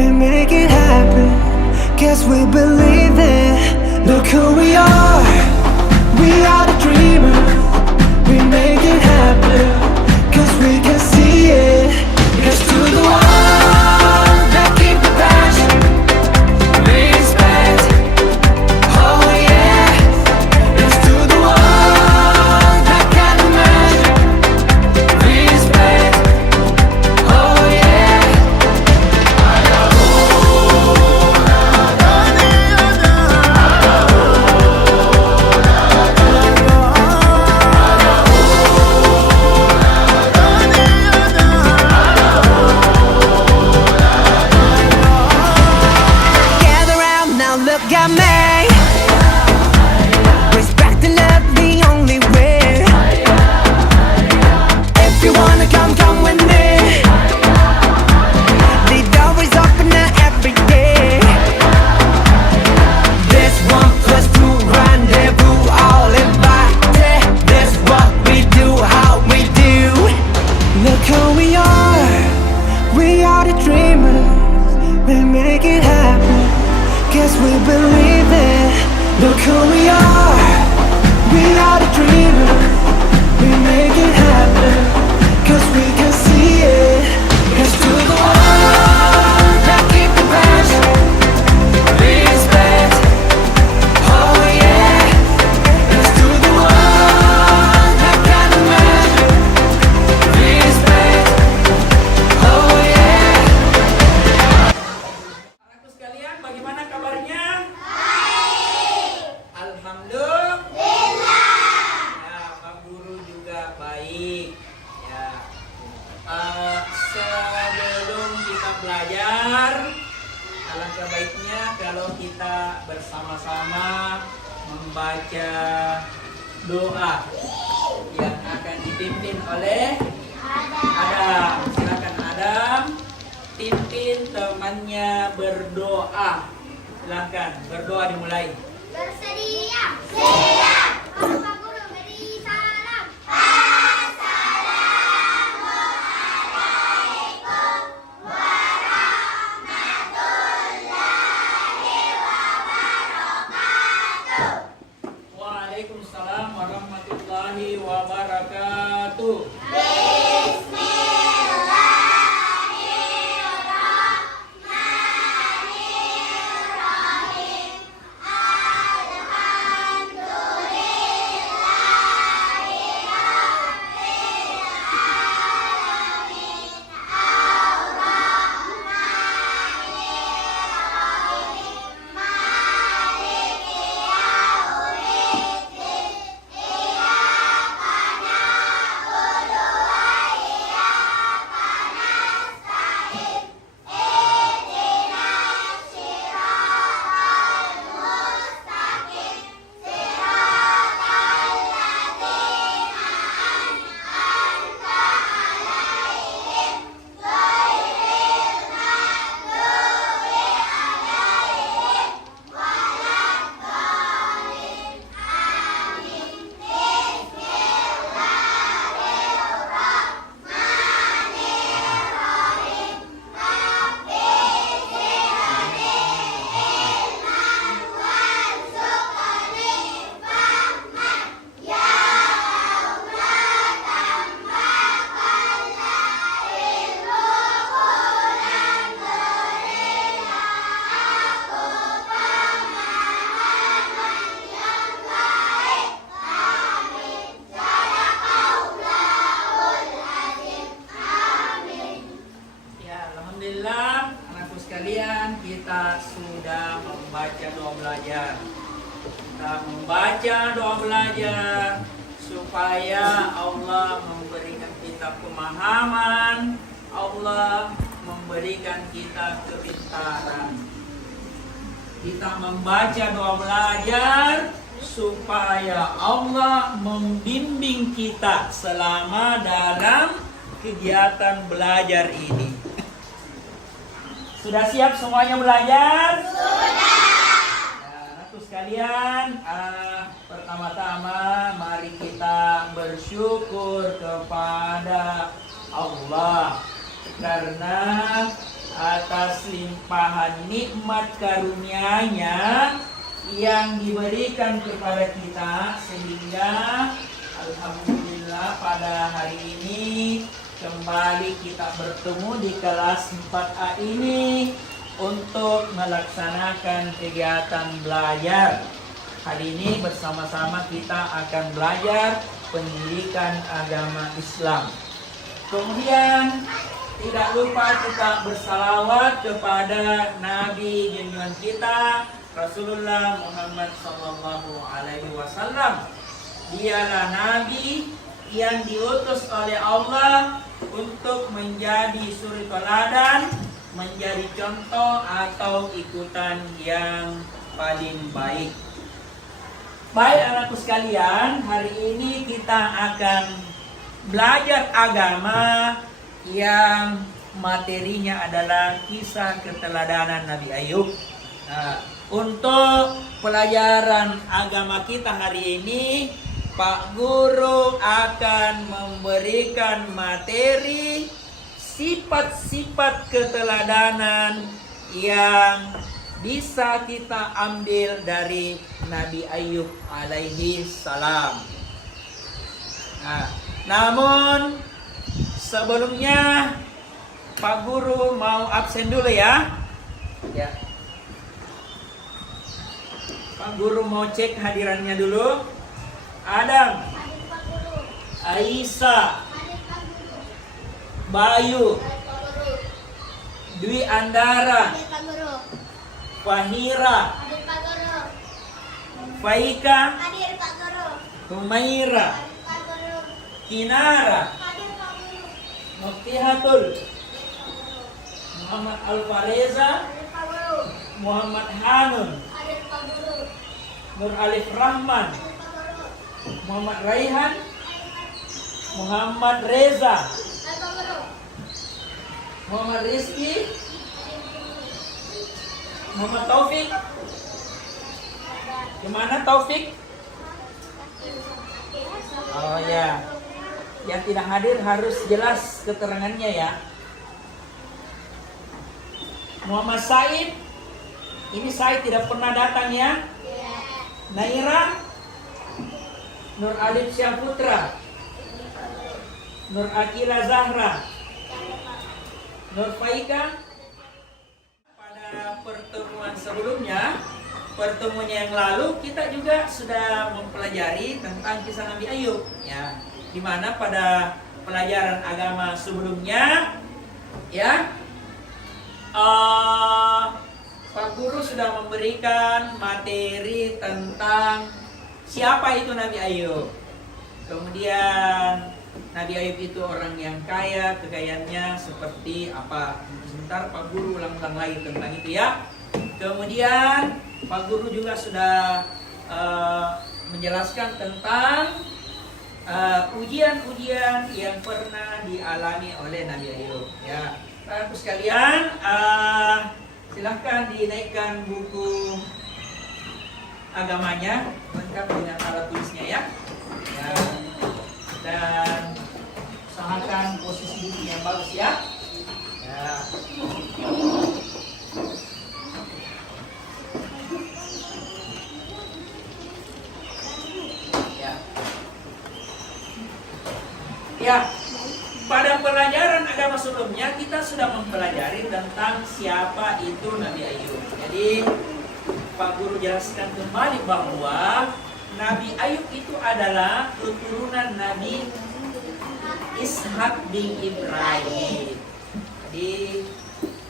we make it happen. Guess we believe it. Look who we are the dreamers. We make it happen, cause we can see it. Here's to the ones that keep the passion. Respect, oh yeah. Here's to the ones that can imagine. Respect, oh yeah. Gather round now, look at me. Respect and love the only way. If you wanna come, come with me. The door is open every day. This 1+2 rendezvous, all invited. This what we do, how we do. Look who we are the dreamers. We make it happen, guess we believe it. Look who we are the dreamers. We make it happen, cause we can see it. Here's to the ones that keep the passion. Respect, oh yeah. Here's to the ones that can imagine. Respect, oh yeah. Anakku sekalian, bagaimana kabarnya? Baik. Alhamdulillah. Ya, Pak Guru juga baik. Ya. Sebelum kita belajar, alangkah baiknya kalau kita bersama-sama membaca doa yang akan dipimpin oleh Adam. Silakan Adam, pimpin temannya berdoa. Silakan, berdoa dimulai. Bersedia. Siap. Bapak Guru beri salam. Assalamualaikum warahmatullahi wabarakatuh. Waalaikumsalam warahmatullahi wabarakatuh. Alhamdulillah, anakku sekalian, kita sudah membaca doa belajar. Kita membaca doa belajar supaya Allah memberikan kita pemahaman, Allah memberikan kita kepintaran. Kita membaca doa belajar supaya Allah membimbing kita selama dalam kegiatan belajar ini. Sudah siap semuanya belajar? Sudah. Nah, sekalian, pertama-tama mari kita bersyukur kepada Allah karena atas limpahan nikmat karunia-Nya yang diberikan kepada kita, sehingga alhamdulillah pada hari ini kembali kita bertemu di kelas 4A ini untuk melaksanakan kegiatan belajar. Hari ini bersama-sama kita akan belajar pendidikan agama Islam. Kemudian tidak lupa kita bersalawat kepada Nabi junjungan kita Rasulullah Muhammad Sallallahu Alaihi Wasallam. Dialah Nabi yang diutus oleh Allah untuk menjadi suri teladan, menjadi contoh atau ikutan yang paling baik. Baik anakku sekalian, hari ini kita akan belajar agama yang materinya adalah kisah keteladanan Nabi Ayub. Nah, untuk pelajaran agama kita hari ini, Pak Guru akan memberikan materi sifat-sifat keteladanan yang bisa kita ambil dari Nabi Ayub alaihi salam. Nah, namun sebelumnya Pak Guru mau absen dulu ya. Ya. Pak Guru mau cek hadirannya dulu. Adam, Hadir Pak Guru. Aisyah, Hadir Pak Guru. Bayu, Hadir Pak Guru. Dwi Andara, Hadir Pak Guru. Fahira, Hadir Pak Guru. Faika, Hadir Pak Guru. Humaira, Hadir Pak Guru. Kinara, Hadir Pak Guru. Muftihatul, Hadir Pak Guru. Muhammad Alfareza, Hadir Pak Guru. Muhammad Hanun, Hadir Pak Guru. Nur Alif Rahman, Hadir Pak Guru. Muhammad Raihan, Muhammad Reza, Hadir Pak Guru. Muhammad Rizki, Muhammad Taufik. Gimana Taufik? Oh ya, yang tidak hadir harus jelas keterangannya ya. Muhammad Said, ini Said tidak pernah datang ya. Naira, Nur Alif Syahputra, Nur Akila Zahra, Nur Faika. Pada pertemuan sebelumnya, pertemuan yang lalu kita juga sudah mempelajari tentang kisah Nabi Ayub ya, di mana pada pelajaran agama sebelumnya ya, Pak Guru sudah memberikan materi tentang siapa itu Nabi Ayub. Kemudian Nabi Ayub itu orang yang kaya, kekayaannya seperti apa. Sebentar Pak Guru ulang-ulang lagi tentang itu ya. Kemudian Pak Guru juga sudah menjelaskan tentang ujian-ujian yang pernah dialami oleh Nabi Ayub ya. Bapak sekalian, silahkan dinaikkan buku agamanya lengkap dengan alat tulisnya ya. Dan usahakan posisi duduk yang bagus ya. Ya. Ya. Ya. Pada pelajaran agama sebelumnya kita sudah mempelajari tentang siapa itu Nabi Ayub. Jadi Pak Guru jelaskan kembali bahwa Nabi Ayub itu adalah keturunan Nabi Ishak bin Ibrahim. Jadi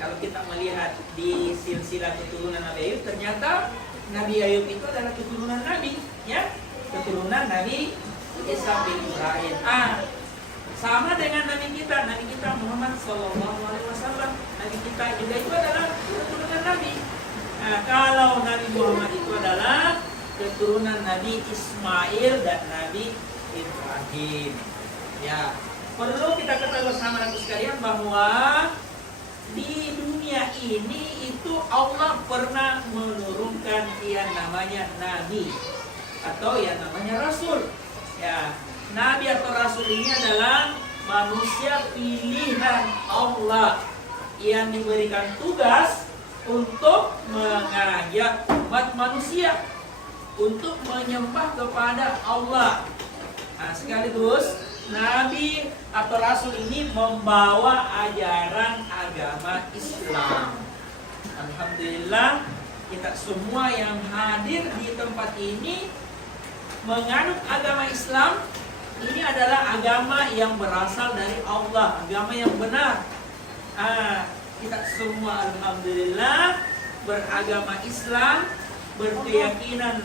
kalau kita melihat di silsilah keturunan Nabi Ayub, ternyata Nabi Ayub itu adalah keturunan Nabi, ya, keturunan Nabi Ishak bin Ibrahim. Sama dengan Nabi kita Muhammad Sallallahu Alaihi Wasallam. Nabi kita juga itu adalah keturunan Nabi. Nah, kalau Nabi Muhammad itu adalah keturunan Nabi Ismail dan Nabi Ibrahim. Ya, perlu kita ketahui bersama sekalian bahwa di dunia ini itu Allah pernah menurunkan yang namanya Nabi atau yang namanya Rasul. Ya, Nabi atau Rasul ini adalah manusia pilihan Allah yang diberikan tugas untuk mengajak umat manusia untuk menyembah kepada Allah. Nah, sekaligus Nabi atau Rasul ini membawa ajaran agama Islam. Alhamdulillah, kita semua yang hadir di tempat ini menganut agama Islam. Ini adalah agama yang berasal dari Allah, agama yang benar. Kita semua alhamdulillah beragama Islam, berkeyakinan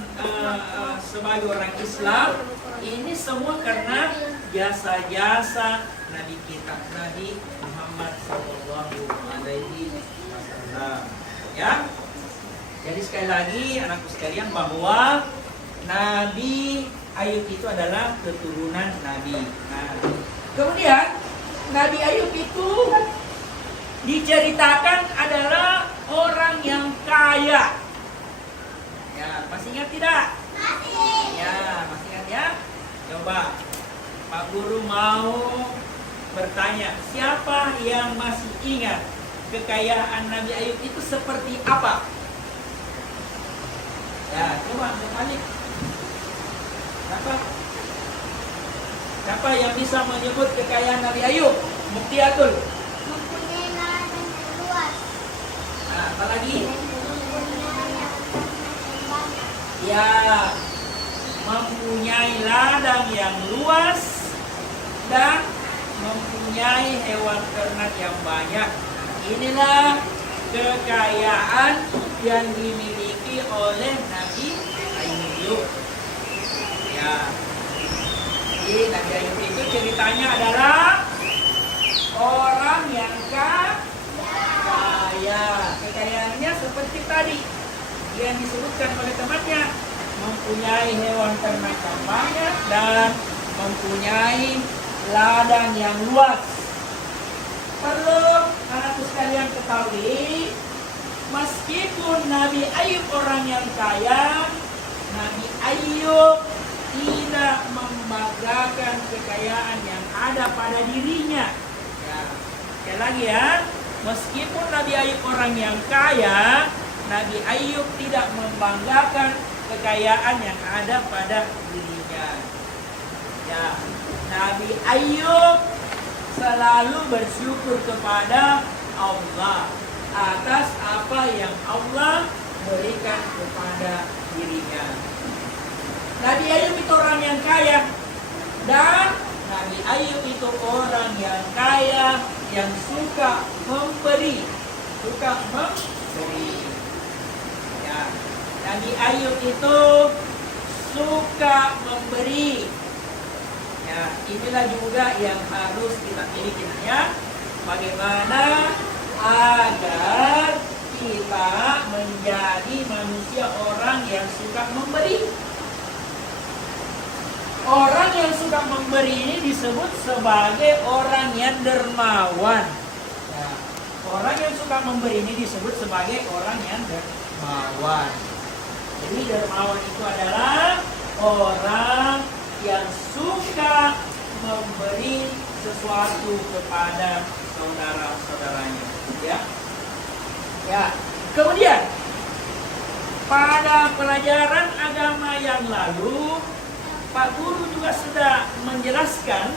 sebagai orang Islam. Ini semua karena jasa-jasa Nabi kita, Nabi Muhammad SAW. Ya, jadi sekali lagi anakku sekalian bahwa Nabi Ayub itu adalah keturunan Nabi. Kemudian Nabi Ayub itu diceritakan adalah orang yang kaya. Ya, masih ingat tidak? Masih. Ya, masih ingat ya? Coba Pak Guru mau bertanya, siapa yang masih ingat kekayaan Nabi Ayub itu seperti apa? Ya, coba balik. Siapa yang bisa menyebut kekayaan Nabi Ayub? Muktiatul. Mempunyai ladang yang luas. Apa lagi? Mempunyai Ya, mempunyai ladang yang luas dan mempunyai hewan ternak yang banyak. Inilah kekayaan yang dimiliki oleh Nabi Ayub. Ya, jadi Nabi Ayub itu ceritanya adalah orang yang kaya. Kekayaannya seperti tadi yang disebutkan oleh temannya, mempunyai hewan ternak yang banyak dan mempunyai ladang yang luas. Perlu anakku sekalian ketahui, meskipun Nabi Ayub orang yang kaya, Nabi Ayub tidak membanggakan kekayaan yang ada pada dirinya. Ya, sekali lagi ya, meskipun Nabi Ayub orang yang kaya, Nabi Ayub tidak membanggakan kekayaan yang ada pada dirinya. Ya, Nabi Ayub selalu bersyukur kepada Allah atas apa yang Allah berikan kepada dirinya. Nabi Ayub itu orang yang kaya, dan Nabi Ayub itu orang yang kaya yang suka memberi, Ya, Nabi Ayub itu suka memberi. Ya, inilah juga yang harus kita miliki ya. Bagaimana agar kita menjadi manusia orang yang suka memberi. Orang yang suka memberi ini disebut sebagai orang yang dermawan. Ya, orang yang suka memberi ini disebut sebagai orang yang dermawan. Jadi dermawan itu adalah orang yang suka memberi sesuatu kepada saudara-saudaranya. Ya. Ya. Kemudian pada pelajaran agama yang lalu, Pak Guru juga sudah menjelaskan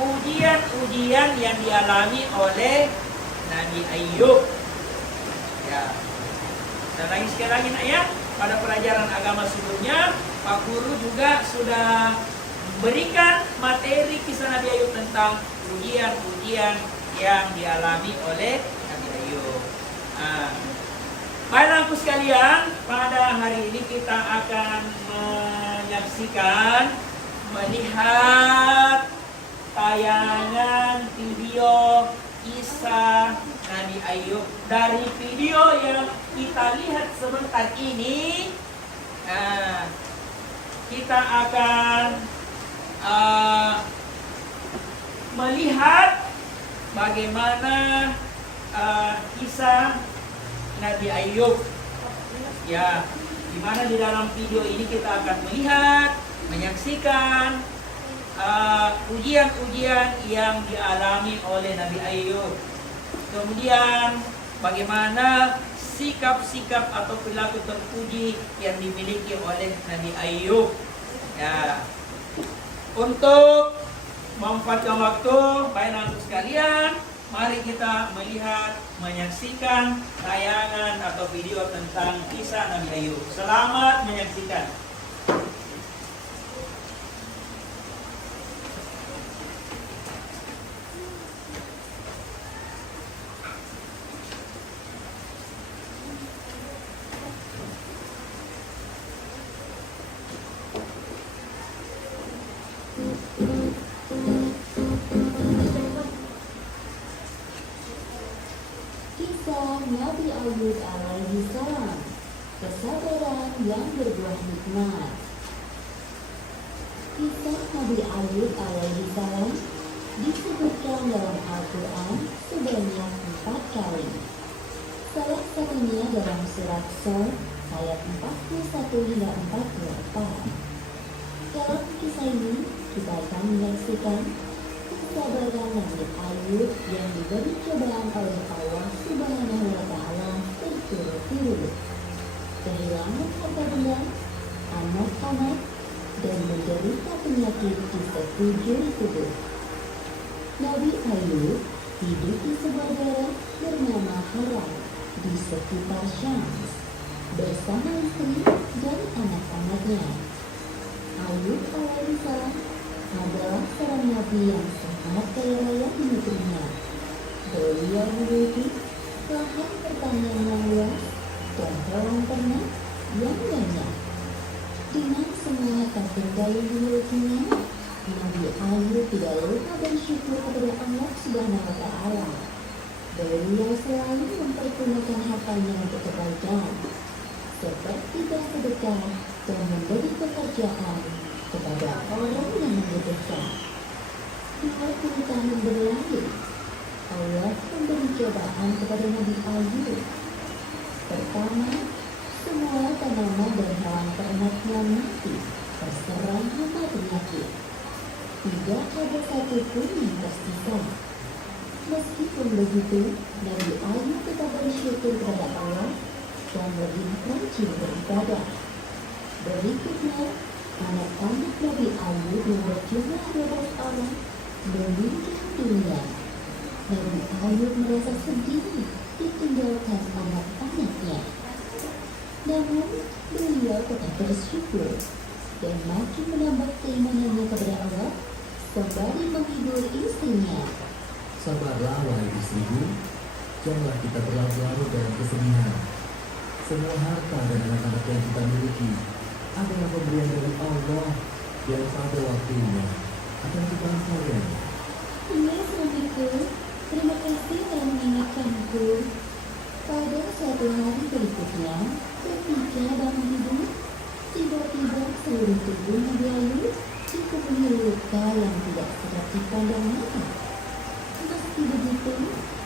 ujian-ujian yang dialami oleh Nabi Ayub. Ya. Dan lagi sekali lagi nak ya, pada pelajaran agama sebelumnya, Pak Guru juga sudah memberikan materi kisah Nabi Ayub tentang ujian-ujian yang dialami oleh Nabi Ayub. Baiklah aku sekalian, pada hari ini kita akan melihat tayangan video kisah Nabi Ayub. Dari video yang kita lihat sebentar ini, kita akan melihat bagaimana kisah Nabi Ayub. Ya, di mana di dalam video ini kita akan melihat, menyaksikan ujian-ujian yang dialami oleh Nabi Ayub. Kemudian bagaimana sikap-sikap atau perilaku terpuji yang dimiliki oleh Nabi Ayub. Ya, untuk memanfaatkan waktu, baik anak sekalian, mari kita melihat, menyaksikan tayangan atau video tentang kisah Nabi Ayub. Selamat menyaksikan. Kisah Nabi Ayub alaihi salam, kesabaran yang berbuah nikmat. Kisah Nabi Ayub alaihi salam disebutkan dalam Al-Quran sebanyak 4 kali. Salah satunya dalam surat Shur ayat 41 hingga 44. Dalam kisah ini kita akan menyaksikan kesabaran Nabi Ayub yang diberi cobaan oleh Allah Subhanahu wa Ta'ala berturut-turut, kehilangan harta benda, anak-anak, dan menderita penyakit di sekujur tubuh. Nabi Ayub hidup di sebuah daerah bernama Haran di sekitar Syams bersama istri dan anak-anaknya. Ayub alaihissalam adalah seorang nabi yang sangat kaya raya di negerinya. Beliau memiliki lahan pertanian yang luas dan hewan ternak yang banyak. Dengan semua harta benda yang dimilikinya, Nabi Ayub tidak lupa bersyukur kepada Allah Subhanahu wa Ta'ala. Beliau selalu mempergunakan hartanya untuk kebaikan, seperti bersedekah dan memberi pekerjaan kepada orang yang membutuhkan. 20 tahun berlalu, Allah memberi cobaan kepada Nabi Ayub. Pertama, semua tanaman dan hewan ternaknya mati terserang hama penyakit. Tidak ada satupun yang tersisa. Meskipun begitu, Nabi Ayub tetap bersyukur kepada Allah dan lebih rajin beribadah. Berikutnya, anak-anak Nabi Ayub yang berjumlah 12 orang meninggal dunia. Nabi Ayub merasa sedih ditinggalkan anak-anaknya. Namun, beliau tetap bersyukur dan makin menambah keimanannya kepada Allah sembari menghibur istrinya. Sabarlah wahai istriku, janganlah kita berlarut-larut dalam kesedihan. Semua harta dan anak-anak yang kita miliki adalah pemberian dari Allah yang pada waktunya akan kita kalian. Iya suamiku, terima kasih telah mengingatkanku. Pada suatu hari berikutnya, ketika bangun tidur, tiba-tiba seluruh tubuh Nabi Ayub dipenuhi luka yang tidak sedap dipandang mata. Meski begitu,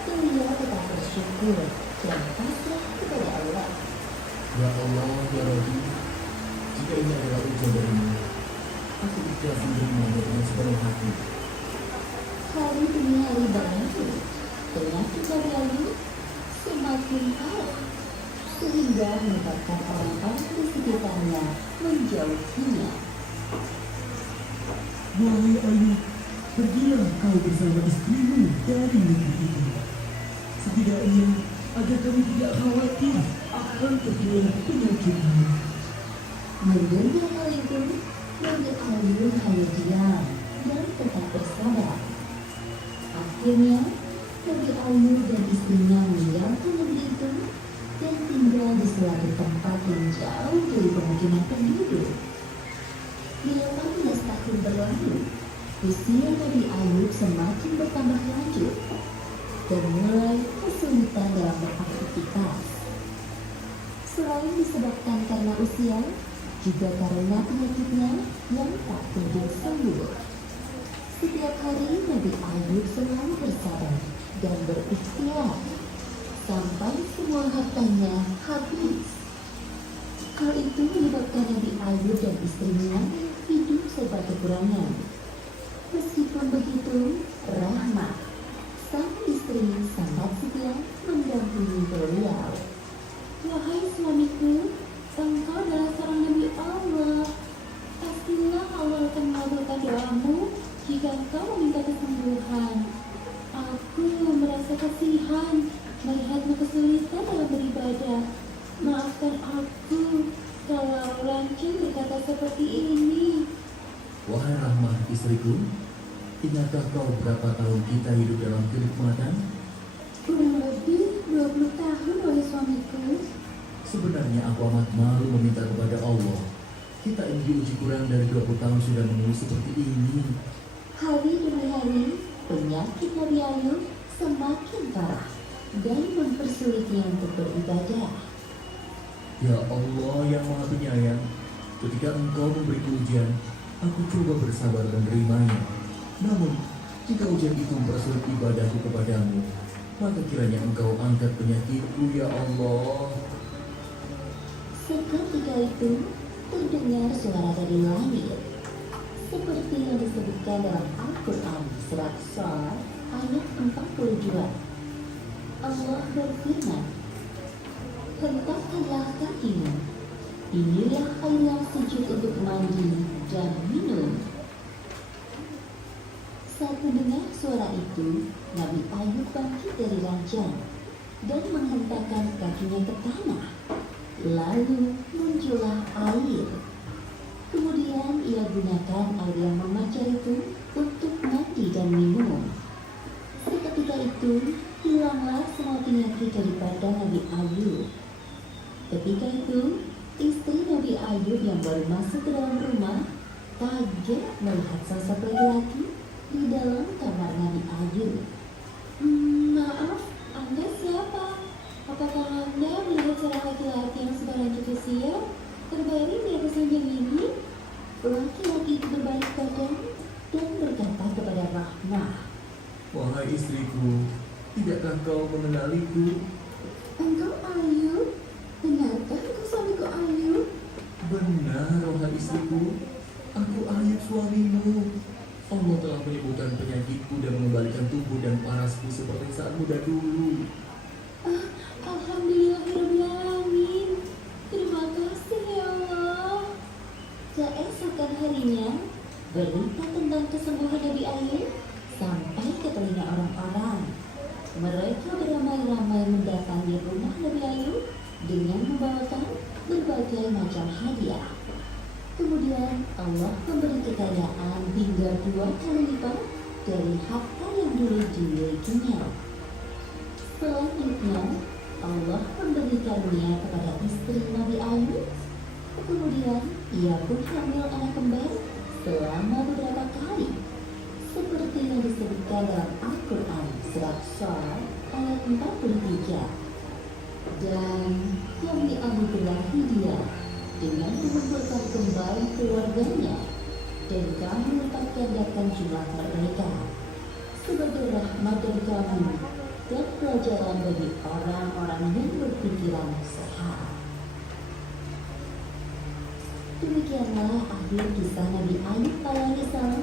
beliau tetap bersyukur dan pasrah kepada Allah. Ya Allah, ya Rabbi, jika ini adalah ujian darimu, aku ikhlas menerimanya dengan sepenuh hati. Hari demi hari berlalu, penyakit Nabi Ayub semakin parah, sehingga menyebabkan orang-orang di sekitarnya menjauhinya. Wahai Ayub, pergilah kau bersama istrimu dari negeri itu. Setidaknya agar kami tidak khawatir akan tertular penyakit ini. Mendengar hal itu, Nabi Ayub hanya diam dan tetap bersabar. Akhirnya, Nabi Ayub dan istrinya meninggalkan negeri itu dan tinggal di suatu tempat yang jauh dari pemukiman penduduk. 18 tahun berlalu, usia Nabi Ayub semakin bertambah lanjut dan mulai kesulitan dalam beraktivitas. Selain disebabkan karena usia, juga karena penyakitnya yang tak kunjung sembuh. Setiap hari Nabi Ayub selalu bersabar dan berikhtiar sampai semua hartanya habis. Hal itu menyebabkan Nabi Ayub dan istrinya hidup serba kekurangan. Meskipun begitu, Rahmah, sang istri istri sangat setia mendampingi beliau. Wahai suamiku, engkau adalah seorang nabi Allah. Pastilah Allah akan mengabulkan doamu jika engkau meminta kesembuhan. Aku merasa kasihan melihatmu kesulitan dalam beribadah. Maafkan aku kalau lancang berkata seperti ini. Wahai Rahmah istriku, ingatkah kau berapa tahun kita hidup dalam kenikmatan? Kurang lebih 20 tahun, wahai suamiku. Sebenarnya aku amat malu meminta kepada Allah. Kita ini diuji kurang dari 20 tahun sudah mengeluh seperti ini. Hari demi hari, penyakit Nabi Ayub semakin parah dan mempersulitnya untuk beribadah. Ya Allah yang Maha Penyayang, ketika Engkau memberi ujian, aku coba bersabar dan menerimanya. Namun, jika ujian itu mempersulit ibadahku kepadamu, maka kiranya Engkau angkat penyakitku, ya Allah. Seketika itu, terdengar suara dari langit. Seperti yang disebutkan dalam Al-Quran surat Shad ayat 42. Allah berfirman, hentakkanlah kakimu. Inilah air yang sejuk untuk mandi dan minum. Saat mendengar suara itu, Nabi Ayub bangkit dari ranjang dan menghentakkan kakinya ke tanah. Lalu muncullah air. Kemudian ia gunakan air yang memancar itu untuk mandi dan minum. Seketika itu, hilanglah semua penyakit daripada Nabi Ayub. Ketika itu, istri Nabi Ayub yang baru masuk ke dalam rumah kaget melihat sosok laki-laki di dalam kamar Nabi Ayub. Maaf, Anda siapa? Apakah Anda melihat seorang laki-laki yang sudah lanjut usia terbaring di atas ranjang ini? Laki-laki itu berbalik badan dan berkata kepada Rahmah, Wahai istriku, tidakkah kau mengenaliku? engkau Ayub? Benarkah engkau suamiku Ayub? Benar, wahai istriku, aku Ayub suamimu. Allah telah menyembuhkan penyakitku dan mengembalikan tubuh dan parasku seperti saat muda dulu. Alhamdulillahirrahmanirrahim. Terima kasih ya Allah. Keesokan harinya, berita tentang kesembuhan Nabi Ayub sampai ke telinga orang-orang. Mereka beramai-ramai mendatangi rumah Nabi Ayub dengan membawakan berbagai macam hadiah. Kemudian Allah memberi kekayaan hingga 2 kali lipat dari harta yang dulu dimilikinya. Selanjutnya, Allah memberi karunia kepada istri Nabi Ayub. Kemudian, ia pun hamil anak kembar selama beberapa kali. Seperti yang disebutkan dalam Al-Quran surat Shad ayat 43. Dan kami anugerahi dia dengan mengumpulkan kembali keluarganya, dan kami melipat gandakan jumlah mereka sebagai rahmat dari kami dan pelajaran bagi orang-orang yang berpikiran sehat. Demikianlah akhir kisah Nabi Ayub alaihissalam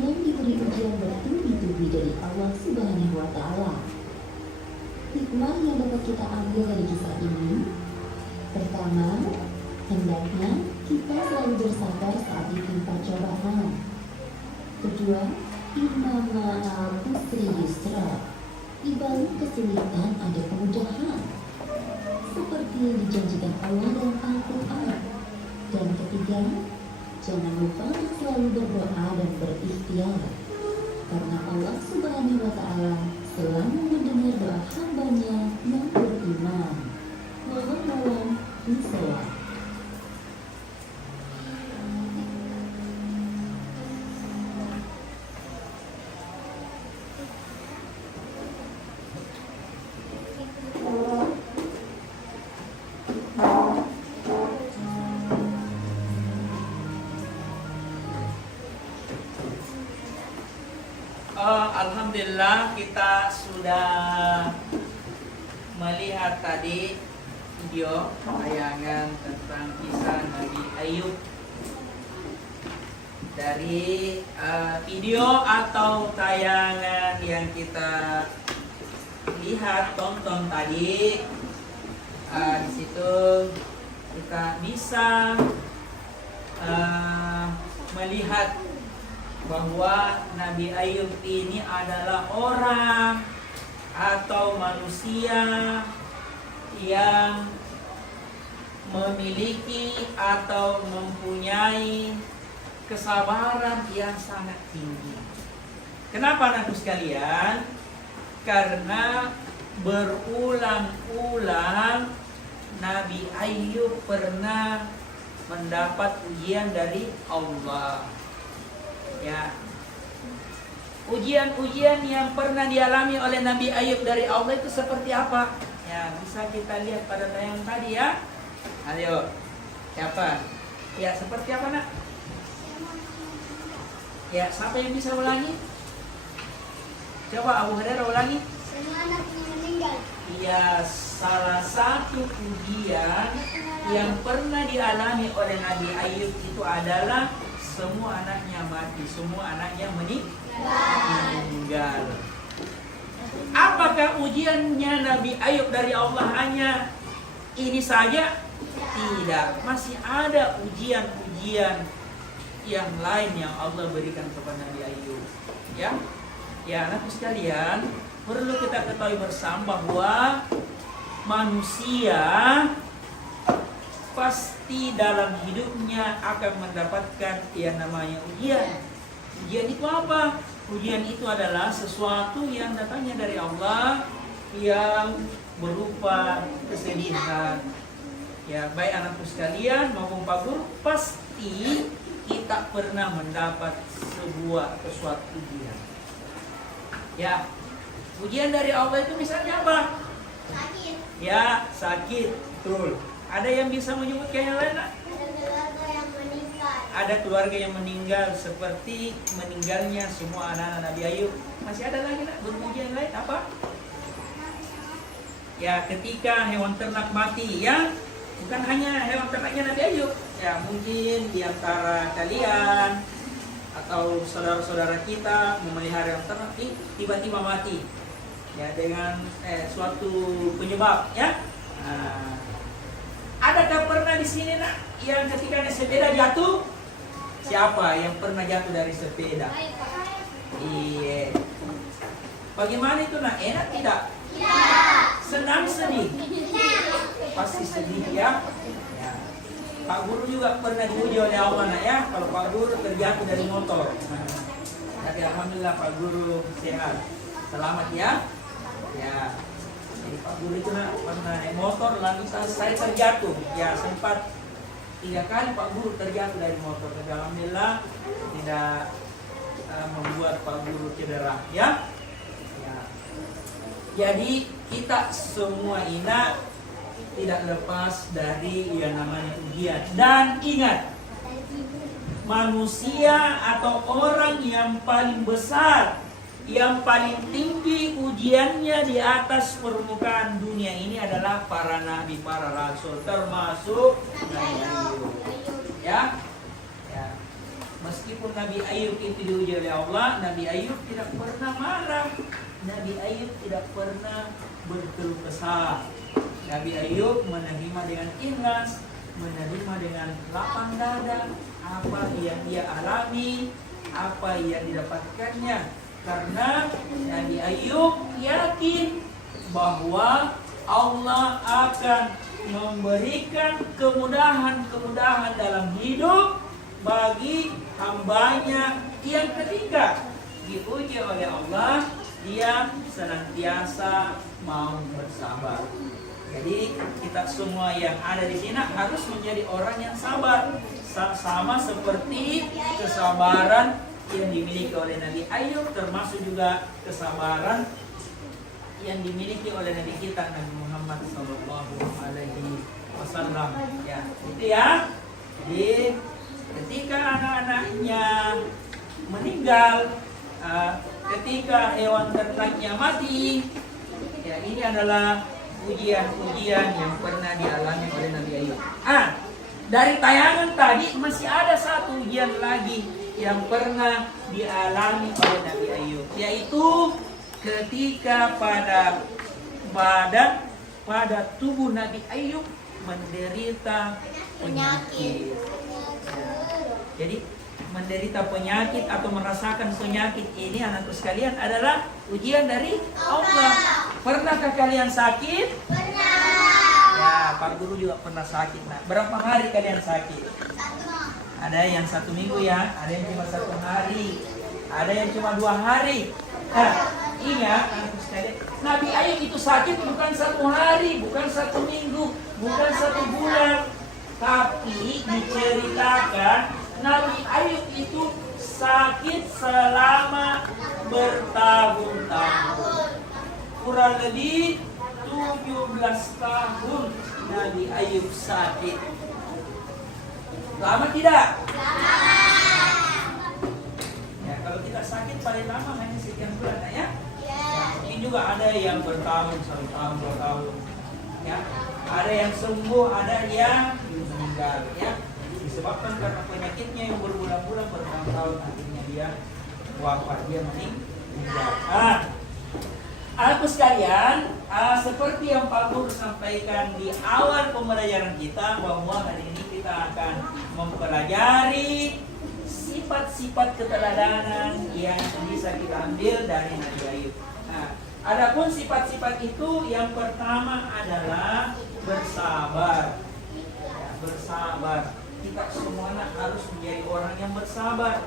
yang diberi ujian bertubi-tubi dari Allah Subhanahu wa Ta'ala. Hikmah yang dapat kita ambil dari kisah ini: pertama, hendaknya kita selalu bersabar saat ditimpa cobaan. Kedua, inna ma'al usri yusra, di balik kesulitan ada kemudahan, seperti yang dijanjikan Allah dalam Al-Quran. Dan ketiga, jangan lupa untuk selalu berdoa dan berikhtiar, karena Allah Subhanahu wa Ta'ala selalu mendengar doa hambanya yang beriman. Wallahu a'lam. Alhamdulillah, kita sudah melihat tadi video tayangan tentang kisah Nabi Ayub. Dari video atau tayangan yang kita lihat, tonton tadi. Di situ kita bisa melihat bahwa Nabi Ayub ini adalah orang atau manusia yang memiliki atau mempunyai kesabaran yang sangat tinggi. Kenapa anak sekalian? Karena berulang-ulang Nabi Ayub pernah mendapat ujian dari Allah. Ya. Ujian-ujian yang pernah dialami oleh Nabi Ayub dari Allah itu seperti apa? Ya, bisa kita lihat pada tayangan tadi ya. Ayo. Siapa? Ya, seperti apa, Nak? Ya, siapa yang bisa ulangi? Coba Abu Hurairah ulangi. Semua anaknya meninggal. Iya, salah satu ujian yang pernah dialami oleh Nabi Ayub itu adalah semua anaknya mati, semua anaknya meninggal. Apakah ujiannya Nabi Ayub dari Allah hanya ini saja? Tidak, masih ada ujian-ujian yang lain yang Allah berikan kepada Nabi Ayub. Ya, anakku sekalian, perlu kita ketahui bersama bahwa manusia pasti dalam hidupnya akan mendapatkan yang namanya ujian. Ujian itu apa? Ujian itu adalah sesuatu yang datangnya dari Allah yang berupa kesedihan. Ya, baik anakku sekalian maupun Pak Guru, pasti kita pernah mendapat sesuatu ujian. Ya, ujian dari Allah itu misalnya apa? Sakit. Ya, sakit, betul. Ada yang bisa menyebutkan yang lain? Nak? Ada keluarga yang meninggal. Ada keluarga yang meninggal seperti meninggalnya semua anak-anak Nabi Ayub. Masih ada lagi nak berujian lain apa? Ya, ketika hewan ternak mati, ya, bukan hanya hewan ternaknya Nabi Ayub. Ya, mungkin di antara kalian atau saudara-saudara kita memelihara hewan ternak tiba-tiba mati. Ya, dengan suatu penyebab, ya. Nah, adakah pernah di sini nak yang ketika naik sepeda jatuh? Siapa yang pernah jatuh dari sepeda? Iya. Bagaimana itu nak? Enak tidak? Ya. Senang sedih? Pasti sedih ya. Ya. Pak Guru juga pernah diuji oleh Allah nak ya. Kalau Pak Guru terjatuh dari motor. Nah, tapi alhamdulillah Pak Guru sehat, selamat ya. Ya. Jadi Pak Guru itu nak pernah naik motor lalu saya terjatuh. Ya, sempat 3 kali Pak Guru terjatuh dari motor. Tapi alhamdulillah tidak membuat Pak Guru cedera. Ya. Ya. Jadi kita semua ini tidak lepas dari yang namanya ujian. Dan ingat, manusia atau orang yang paling besar, yang paling tinggi ujiannya di atas permukaan dunia ini adalah para nabi, para rasul, termasuk Nabi Ayub. Ya, ya. Meskipun Nabi Ayub itu diuji oleh Allah, Nabi Ayub tidak pernah marah, Nabi Ayub tidak pernah berkeluh kesah. Nabi Ayub menerima dengan ikhlas, menerima dengan lapang dada apa yang dia alami, apa yang didapatkannya. Karena Nabi Ayub yakin bahwa Allah akan memberikan kemudahan-kemudahan dalam hidup bagi hambanya yang ketika diuji oleh Allah, dia senantiasa mau bersabar. Jadi kita semua yang ada di sini harus menjadi orang yang sabar, sama seperti kesabaran yang dimiliki oleh Nabi Ayub, termasuk juga kesabaran yang dimiliki oleh Nabi kita Nabi Muhammad SAW. Ya, itu ya. Jadi ketika anak-anaknya meninggal, ketika hewan ternaknya mati, ya ini adalah ujian-ujian yang pernah dialami oleh Nabi Ayub. Dari tayangan tadi masih ada satu ujian lagi yang pernah dialami oleh Nabi Ayub, yaitu ketika pada tubuh Nabi Ayub menderita penyakit. Jadi menderita penyakit atau merasakan penyakit ini, anakku sekalian, adalah ujian dari Allah. Pernahkah kalian sakit? Pernah. Ya, Pak Guru juga pernah sakit. Nah, berapa hari kalian sakit? Ada yang 1 minggu ya, ada yang cuma 1 hari, ada yang cuma 2 hari. Nah, ingat anakku sekalian, Nabi Ayub itu sakit bukan 1 hari, bukan 1 minggu, bukan 1 bulan, tapi diceritakan Nabi Ayub itu sakit selama bertahun-tahun. Kurang lebih 17 tahun Nabi Ayub sakit. Lama tidak? Ya, kalau kita sakit paling lama hanya sekian bulan ya. Mungkin juga ada yang bertahun, 1 tahun, 2 tahun. Ya, ada yang sembuh, ada yang meninggal. Ya, disebabkan karena penyakitnya yang berbulan-bulan, bertahun-tahun, akhirnya dia wafat, dia meninggal. Aku sekalian, seperti yang Pak Guru sampaikan di awal pembelajaran kita, bahwa hari ini kita akan mempelajari sifat-sifat keteladanan yang bisa kita ambil dari Nabi Ayub. Nah, adapun sifat-sifat itu, yang pertama adalah bersabar. Ya, bersabar. Kita semuanya harus menjadi orang yang bersabar.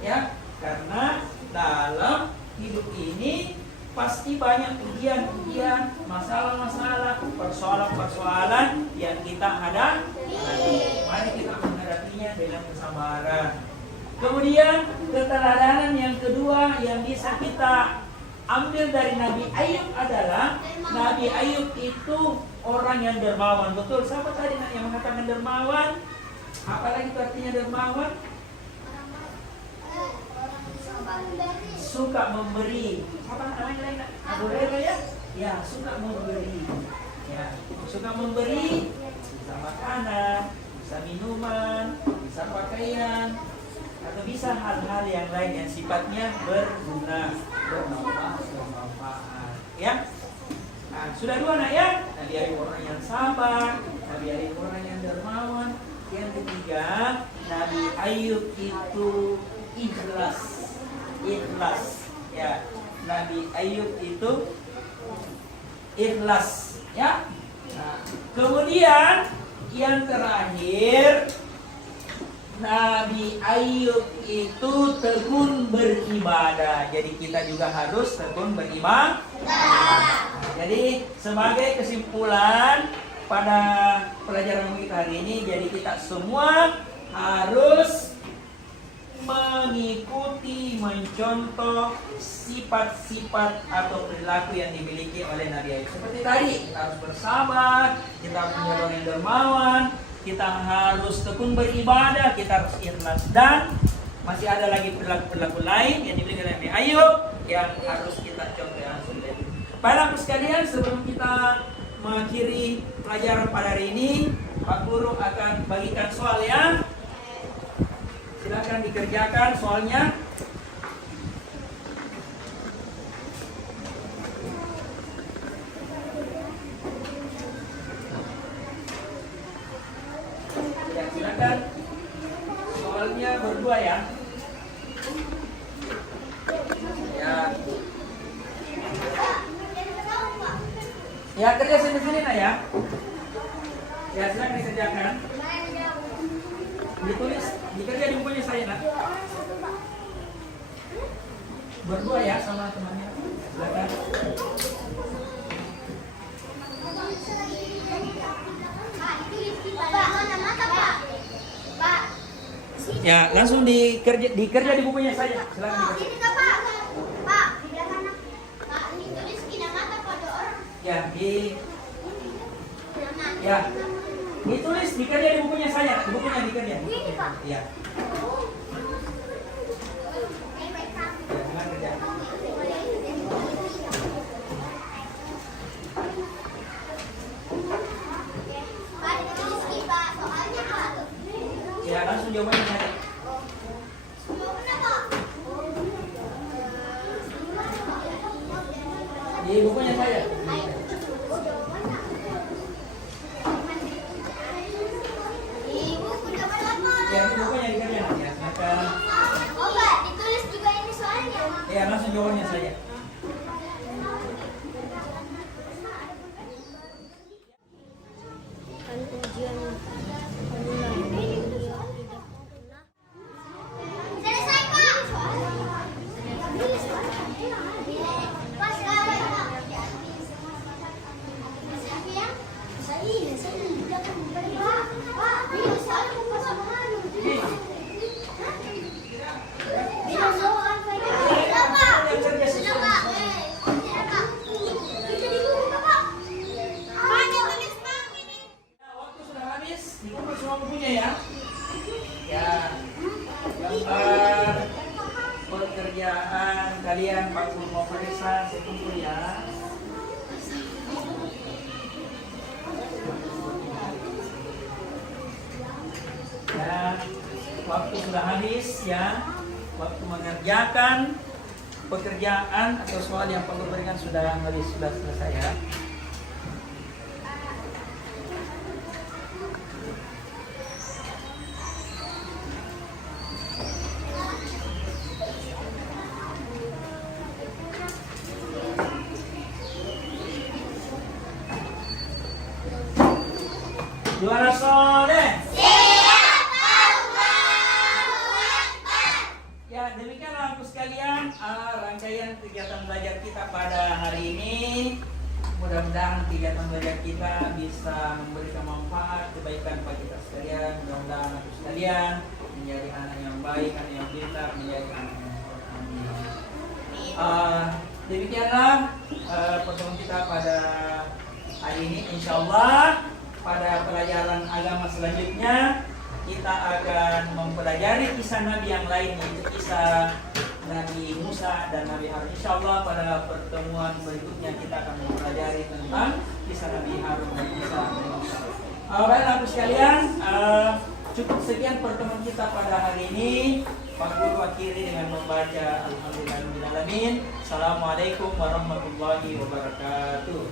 Ya, karena dalam hidup ini pasti banyak ujian-ujian, masalah-masalah, persoalan-persoalan yang kita hadapi. Mari kita menghadapinya dengan kesabaran. Kemudian keteladanan yang kedua yang bisa kita ambil dari Nabi Ayub adalah Nabi Ayub itu orang yang dermawan. Betul, siapa tadi yang mengatakan dermawan? Apalagi itu artinya dermawan? Suka memberi. Apa namanya lain? Abu Hurairah ya? Ya, suka memberi. Ya, suka memberi, bisa makanan, bisa minuman, bisa pakaian, atau bisa hal-hal yang lain yang sifatnya berguna, bermanfaat. Ya. Nah, sudah 2 nak ya? Nabi Ayub orang yang sabar, Nabi Ayub orang yang dermawan. Yang ketiga, Nabi Ayub itu ikhlas. Ya, Nabi Ayub itu ikhlas. Ya. Nah, kemudian yang terakhir, Nabi Ayub itu tekun beribadah. Jadi kita juga harus tekun beribadah. Jadi sebagai kesimpulan pada pelajaran kita hari ini, jadi kita semua harus mengikuti, mencontoh sifat-sifat atau perilaku yang dimiliki oleh Nabi Ayub. Seperti tadi, kita harus bersabar, kita harus menjadi orang yang dermawan, kita harus tekun beribadah, kita harus ikhlas, dan masih ada lagi perilaku-perilaku lain yang dimiliki oleh Nabi Ayub yang harus kita contoh yang sulit. Para sekalian, sebelum kita mengakhiri pelajaran pada hari ini, Pak Guru akan bagikan soal ya. Silakan dikerjakan soalnya. Ya, silakan. Soalnya berdua ya. Ya. Ya, kerja sini-sini nah ya. Ya, silakan dikerjakan. Ditulis, dikerja di bukunya saya nak. Berdua ya sama temannya. Silakan. Ya, langsung dikerja di bukunya saya. Silakan dikerja. Ya, ditulis, dikerja di bukunya saya, di bukunya dikerja. Ya. Ya, langsung jawabannya saya. Di bukunya saya. Ibu udah berapa? Ya, ini bukunya dikerjain ya. Maka Oh, Mbak, ditulis juga ini soalnya. ya langsung jawabannya saja. Kan ujian selesai, Pak. Pas kali, Pak. Waktu sudah habis, dikumpul semua bukunya ya. Ya, gambar pekerjaan kalian Pak Guru mau periksa, saya kumpul ya. Ya, waktu sudah habis ya. Waktu mengerjakan pekerjaan atau soal yang Pak Guru berikan sudah habis, sudah selesai ya. Juara soleh. Ya, demikianlah aku sekalian rangkaian kegiatan belajar kita pada hari ini. Mudah-mudahan kegiatan belajar kita bisa memberikan manfaat, kebaikan bagi kita sekalian. Mudah-mudahan aku sekalian menjadi anak yang baik, anak yang pintar, menjadi anak yang demikianlah pertemuan kita pada hari ini. Insya Allah pada pelajaran agama selanjutnya kita akan mempelajari kisah Nabi yang lain, yaitu kisah Nabi Musa dan Nabi Harun. Insya Allah pada pertemuan berikutnya kita akan mempelajari tentang kisah Nabi Harun dan kisah Nabi Musa. Baiklah aku sekalian, cukup sekian pertemuan kita pada hari ini. Pak Guru akhiri dengan membaca Alhamdulillahirabbil alamin. Assalamualaikum warahmatullahi wabarakatuh.